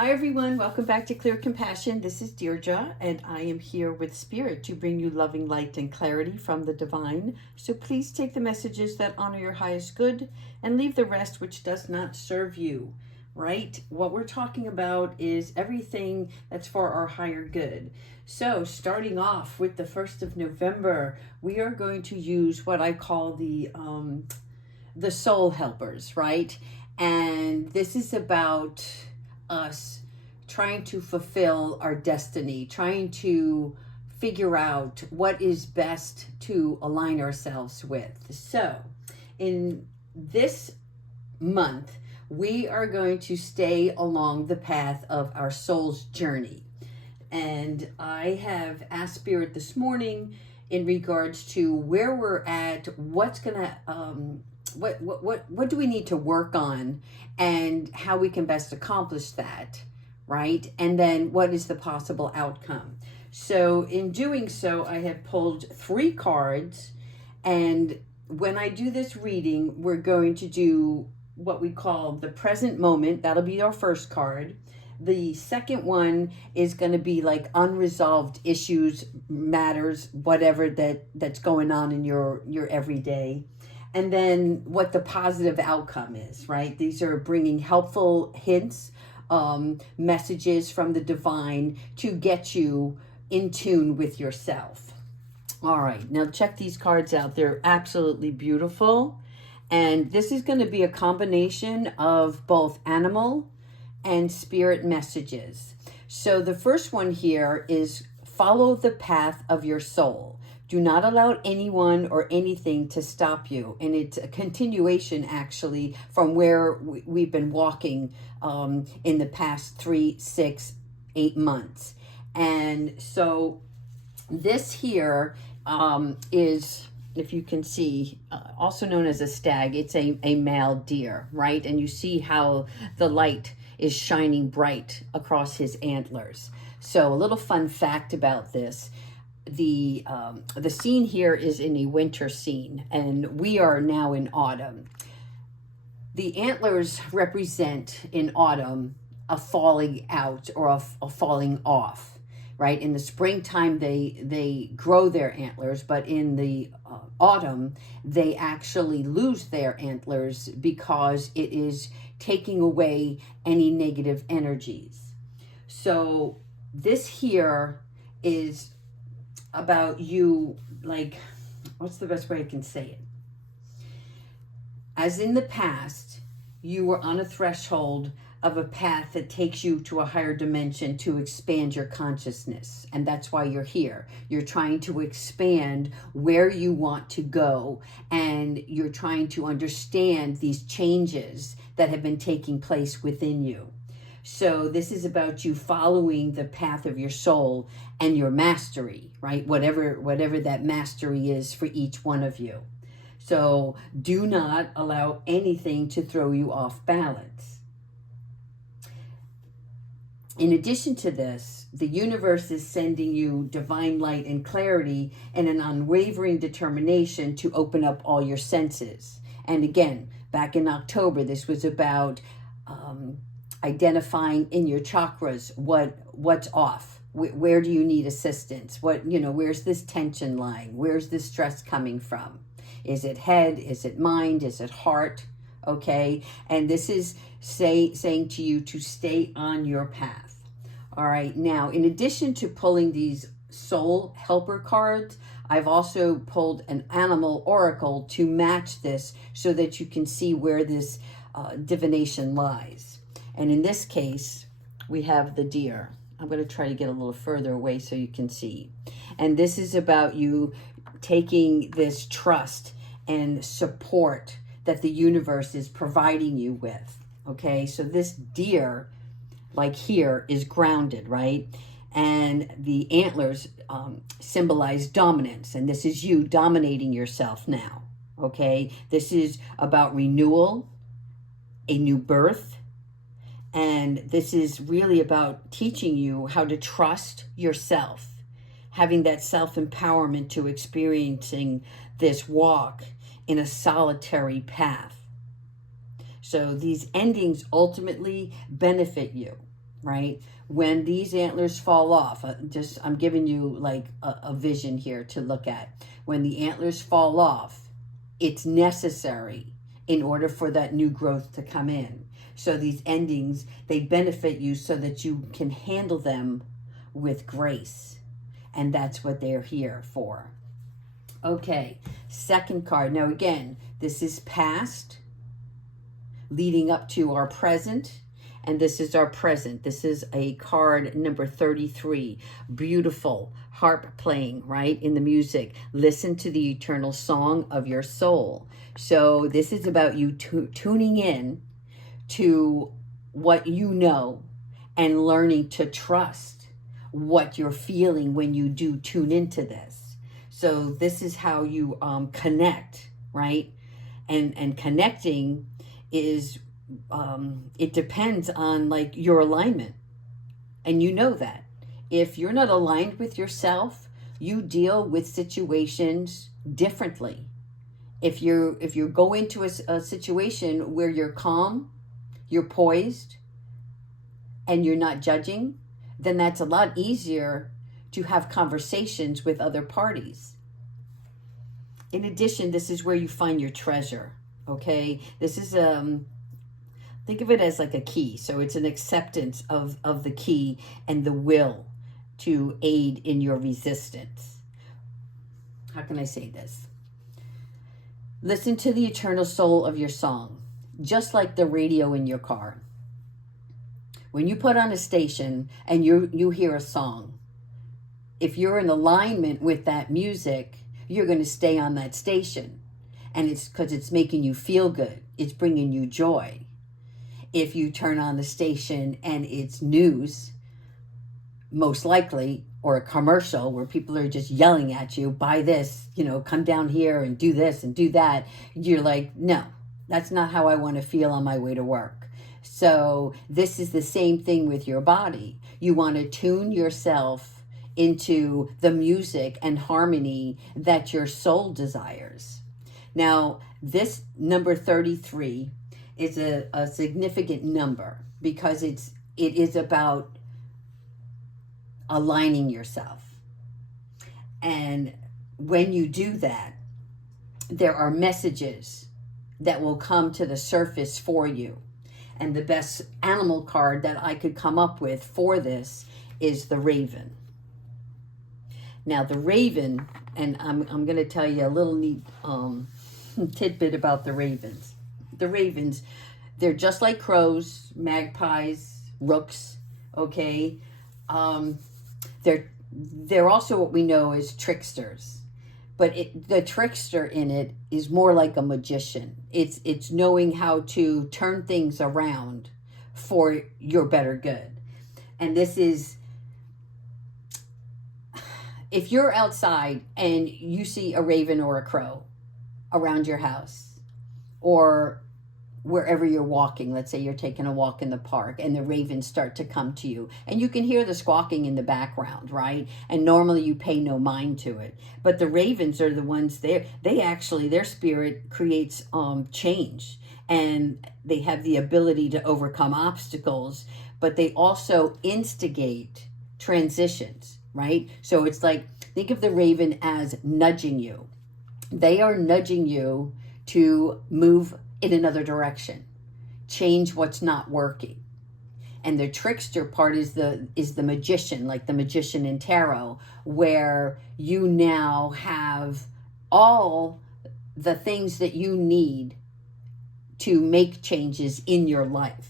Hi everyone, welcome back to Clear Compassion. This is Deirdre and I am here with Spirit to bring you loving light and clarity from the divine. So please take the messages that honor your highest good and leave the rest which does not serve you, right? What we're talking about is everything that's for our higher good. So starting off with the 1st of November, we are going to use what I call the soul helpers, right? And this is about us trying to fulfill our destiny, trying to figure out what is best to align ourselves with. So in this month, we are going to stay along the path of our soul's journey. And I have asked Spirit this morning in regards to where we're at, what's gonna what do we need to work on and how we can best accomplish that, right? And then what is the possible outcome? So in doing so, I have pulled 3 cards, and when I do this reading, we're going to do what we call the present moment. That'll be our first card. The second one is going to be like unresolved issues, matters, whatever that's going on in your everyday. And then what the positive outcome is, right? These are bringing helpful hints, messages from the divine to get you in tune with yourself. All right, now check these cards out. They're absolutely beautiful. And this is going to be a combination of both animal and spirit messages. So the first one here is follow the path of your soul. Do not allow anyone or anything to stop you. And it's a continuation, actually, from where we've been walking in the past 3, 6, 8 months. And so this here is, if you can see, also known as a stag. It's a male deer, right? And you see how the light is shining bright across his antlers. So a little fun fact about this. The scene here is in a winter scene, and we are now in autumn. The antlers represent in autumn a falling out or a falling off, right? In the springtime, they grow their antlers, but in the autumn, they actually lose their antlers because it is taking away any negative energies. So this here is about you, like, what's the best way I can say it? As in the past, you were on a threshold of a path that takes you to a higher dimension to expand your consciousness. And that's why you're here. You're trying to expand where you want to go, and you're trying to understand these changes that have been taking place within you. So this is about you following the path of your soul and your mastery, right? Whatever that mastery is for each one of you. So do not allow anything to throw you off balance. In addition to this, the universe is sending you divine light and clarity and an unwavering determination to open up all your senses. And again, back in October, this was about identifying in your chakras what's off. Where do you need assistance? Where's this tension lying? Where's this stress coming from? Is it head? Is it mind? Is it heart? Okay. And this is saying to you to stay on your path. All right. Now, in addition to pulling these soul helper cards, I've also pulled an animal oracle to match this so that you can see where this divination lies. And in this case, we have the deer. I'm going to try to get a little further away so you can see. And this is about you taking this trust and support that the universe is providing you with. Okay, so this deer, like here, is grounded, right? And the antlers symbolize dominance. And this is you dominating yourself now. Okay, this is about renewal, a new birth. And this is really about teaching you how to trust yourself, having that self-empowerment to experiencing this walk in a solitary path. So these endings ultimately benefit you. right? When these antlers fall off, I'm giving you like a vision here to look at. When the antlers fall off, it's necessary in order for that new growth to come in. So these endings, they benefit you so that you can handle them with grace. And that's what they're here for. Okay, second card. Now again, this is past leading up to our present, and this is our present. This is a card number 33. Beautiful harp playing, right, in the music. Listen to the eternal song of your soul. So this is about you tuning in to what you know and learning to trust what you're feeling when you do tune into this. So this is how you connect, right? And connecting is, it depends on like your alignment. And you know that. If you're not aligned with yourself, you deal with situations differently. If you go into a situation where you're calm, you're poised, and you're not judging, then that's a lot easier to have conversations with other parties. In addition, this is where you find your treasure, okay? This is, think of it as like a key. So it's an acceptance of the key and the will to aid in your resistance. How can I say this? Listen to the eternal soul of your song, just like the radio in your car. When you put on a station and you hear a song, if you're in alignment with that music, you're going to stay on that station. And it's because it's making you feel good. It's bringing you joy. If you turn on the station and it's news, most likely, or a commercial where people are just yelling at you, buy this, come down here and do this and do that, you're like, no, that's not how I want to feel on my way to work. So this is the same thing with your body. You want to tune yourself into the music and harmony that your soul desires. Now, this number 33 is a significant number because it is about aligning yourself. And when you do that, there are messages that will come to the surface for you. And the best animal card that I could come up with for this is the raven. Now the raven, and I'm going to tell you a little neat tidbit about the ravens. The ravens, they're just like crows, magpies, rooks, okay? They're also what we know as tricksters. But the trickster in it is more like a magician. It's knowing how to turn things around for your better good. And this is, if you're outside and you see a raven or a crow around your house, or wherever you're walking, let's say you're taking a walk in the park and the ravens start to come to you and you can hear the squawking in the background, right? And normally you pay no mind to it, but the ravens are the ones there. They actually, their spirit creates change, and they have the ability to overcome obstacles, but they also instigate transitions, right? So it's like, think of the raven as nudging you. They are nudging you to move in another direction, change what's not working. And the trickster part is the magician, like the magician in tarot, where you now have all the things that you need to make changes in your life.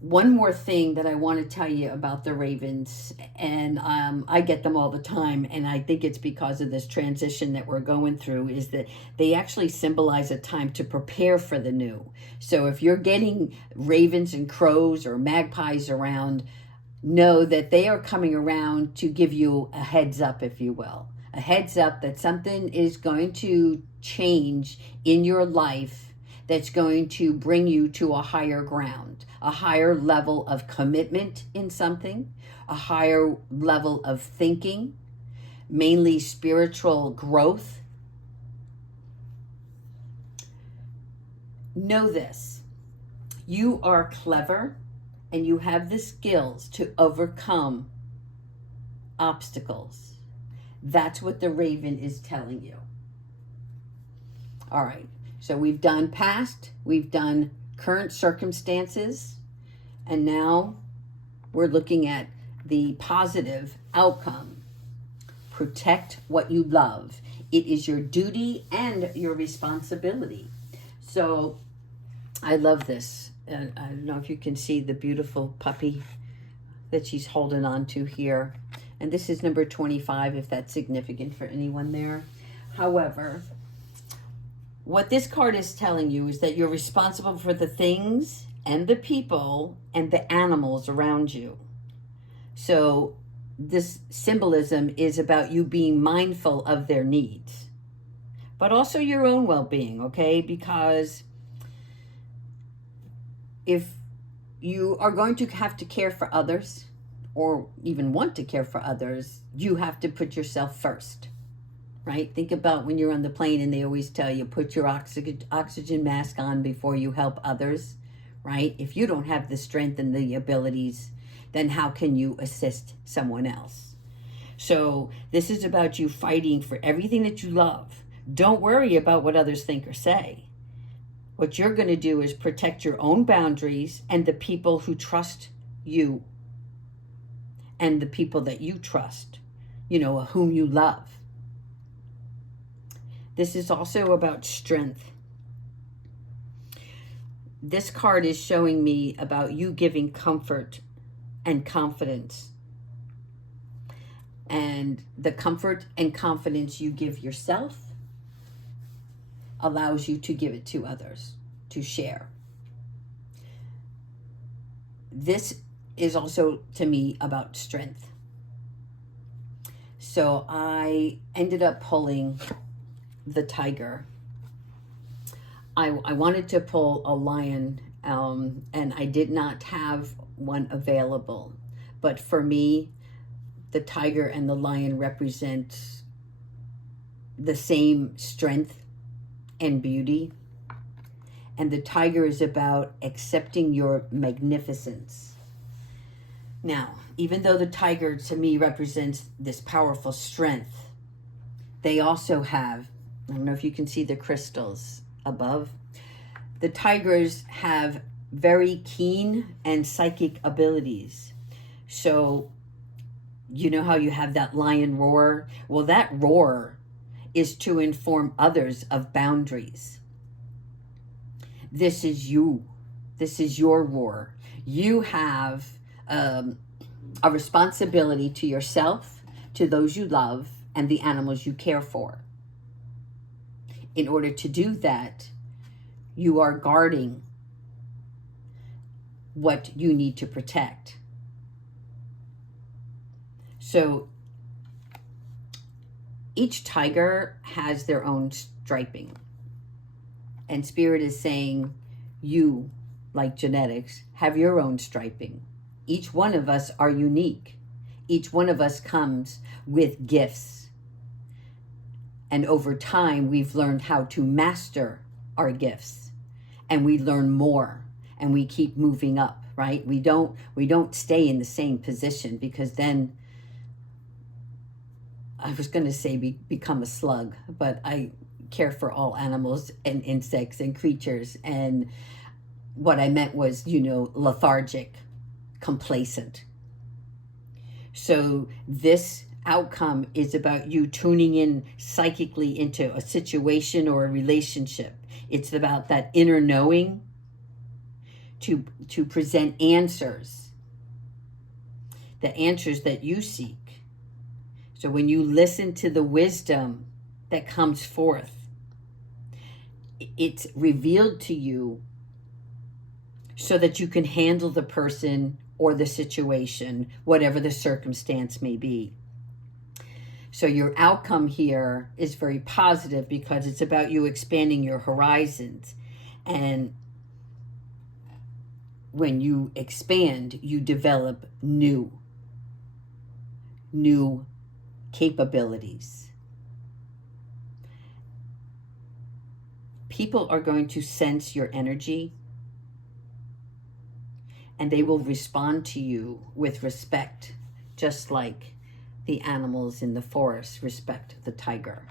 One more thing that I want to tell you about the ravens, and I get them all the time, and I think it's because of this transition that we're going through, is that they actually symbolize a time to prepare for the new. So if you're getting ravens and crows or magpies around, know that they are coming around to give you a heads up, if you will. A heads up that something is going to change in your life that's going to bring you to a higher ground, a higher level of commitment in something, a higher level of thinking, mainly spiritual growth. Know this, You are clever and you have the skills to overcome obstacles. That's what the raven is telling you. All right. So we've done past, we've done current circumstances, and now we're looking at the positive outcome. Protect what you love. It is your duty and your responsibility. So I love this. And I don't know if you can see the beautiful puppy that she's holding on to here. And this is number 25, if that's significant for anyone there. However, what this card is telling you is that you're responsible for the things and the people and the animals around you. So this symbolism is about you being mindful of their needs, but also your own well-being, okay? Because if you are going to have to care for others, or even want to care for others, you have to put yourself first, right? Think about when you're on the plane and they always tell you, put your oxygen mask on before you help others, right? If you don't have the strength and the abilities, then how can you assist someone else? So this is about you fighting for everything that you love. Don't worry about what others think or say. What you're going to do is protect your own boundaries and the people who trust you and the people that you trust, whom you love. This is also about strength. This card is showing me about you giving comfort and confidence. And the comfort and confidence you give yourself allows you to give it to others, to share. This is also, to me, about strength. So I ended up pulling the tiger. I wanted to pull a lion, and I did not have one available. But for me, the tiger and the lion represent the same strength and beauty. And the tiger is about accepting your magnificence. Now, even though the tiger to me represents this powerful strength, they also have, I don't know if you can see the crystals above. The tigers have very keen and psychic abilities. So, you know how you have that lion roar? Well, that roar is to inform others of boundaries. This is you. This is your roar. You have a responsibility to yourself, to those you love, and the animals you care for. In order to do that, you are guarding what you need to protect. So each tiger has their own striping. And Spirit is saying, you, like genetics, have your own striping. Each one of us are unique. Each one of us comes with gifts. And over time, we've learned how to master our gifts. And we learn more. And we keep moving up, right? We don't stay in the same position, because then, I was going to say become a slug, but I care for all animals and insects and creatures. And what I meant was, lethargic, complacent. So this outcome is about you tuning in psychically into a situation or a relationship. It's about that inner knowing to present answers, the answers that you seek. So when you listen to the wisdom that comes forth, it's revealed to you so that you can handle the person or the situation, whatever the circumstance may be. So your outcome here is very positive, because it's about you expanding your horizons. And when you expand, you develop new capabilities. People are going to sense your energy. and they will respond to you with respect, just like the animals in the forest respect the tiger.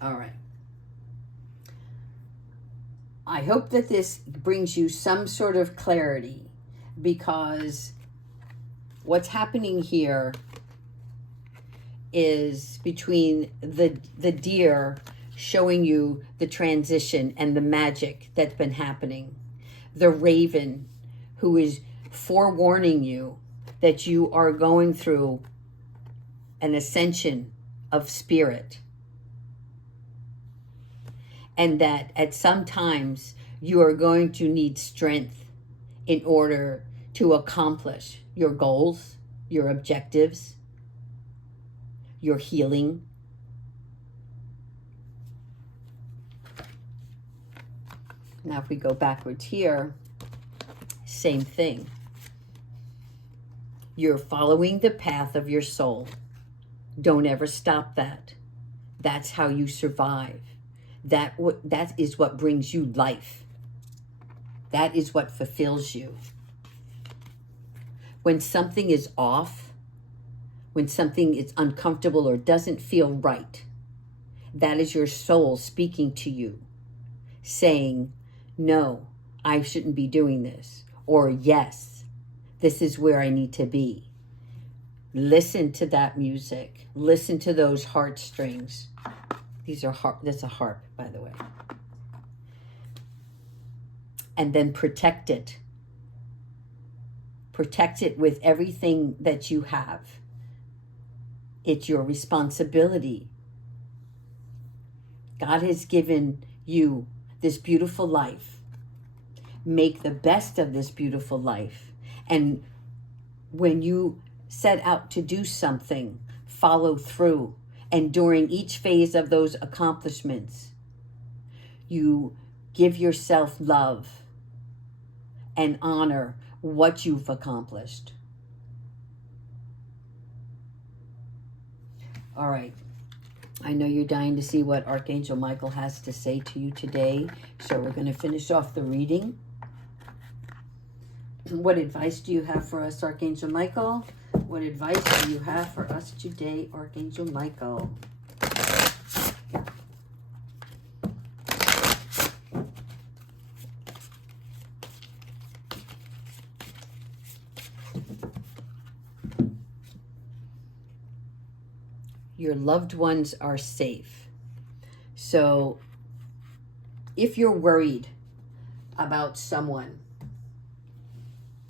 All right. I hope that this brings you some sort of clarity, because what's happening here is between the deer showing you the transition and the magic that's been happening, the raven who is forewarning you that you are going through an ascension of spirit, and that at some times you are going to need strength in order to accomplish your goals, your objectives, your healing. Now if we go backwards here, same thing. You're following the path of your soul. Don't ever stop that. That's how you survive. That is what brings you life. That is what fulfills you. When something is off, when something is uncomfortable or doesn't feel right, that is your soul speaking to you, saying, no, I shouldn't be doing this. Or yes, this is where I need to be. Listen to that music. Listen to those heartstrings. That's a harp, by the way. And then protect it. Protect it with everything that you have. It's your responsibility. God has given you this beautiful life. Make the best of this beautiful life. And when you set out to do something, follow through. And during each phase of those accomplishments, you give yourself love and honor what you've accomplished. All right. I know you're dying to see what Archangel Michael has to say to you today. So we're going to finish off the reading. What advice do you have for us, Archangel Michael? What advice do you have for us today, Archangel Michael? Your loved ones are safe. So if you're worried about someone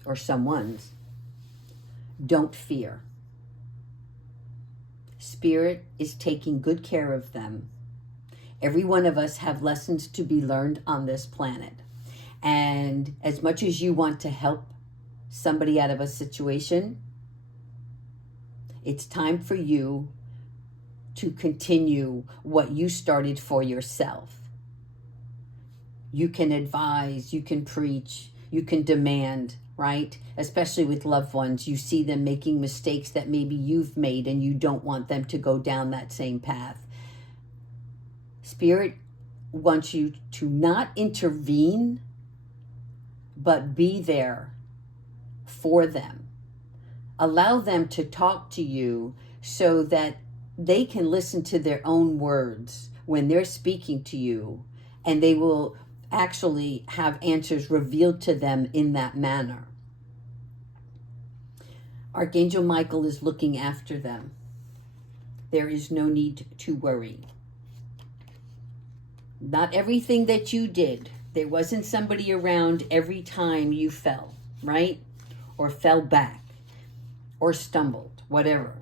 or someone's, don't fear. Spirit is taking good care of them. Every one of us have lessons to be learned on this planet. And as much as you want to help somebody out of a situation, it's time for you to continue what you started for yourself. You can advise, you can preach, you can demand, right? Especially with loved ones, you see them making mistakes that maybe you've made and you don't want them to go down that same path. Spirit wants you to not intervene, but be there for them. Allow them to talk to you so that they can listen to their own words when they're speaking to you, and they will actually have answers revealed to them in that manner. Archangel Michael is looking after them. There is no need to worry. Not everything that you did, there wasn't somebody around every time you fell, right? Or fell back, or stumbled, whatever.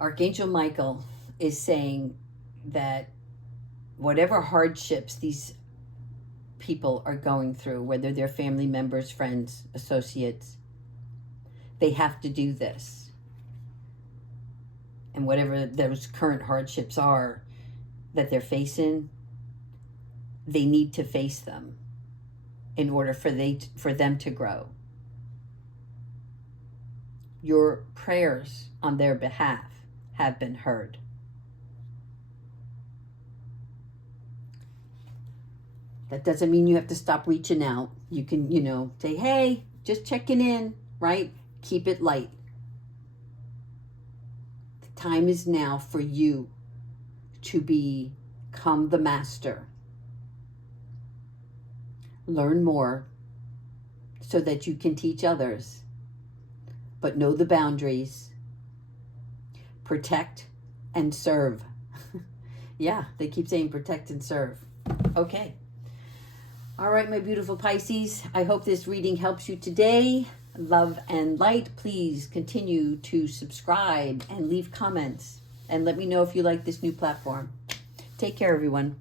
Archangel Michael is saying that whatever hardships these people are going through, whether they're family members, friends, associates, they have to do this. And whatever those current hardships are that they're facing, they need to face them in order for them to grow. Your prayers on their behalf have been heard. That doesn't mean you have to stop reaching out. You can, say, hey, just checking in, right? Keep it light. The time is now for you to become the master. Learn more so that you can teach others. But know the boundaries. Protect and serve. Yeah, they keep saying protect and serve. Okay. All right, my beautiful Pisces. I hope this reading helps you today. Love and light. Please continue to subscribe and leave comments. And let me know if you like this new platform. Take care, everyone.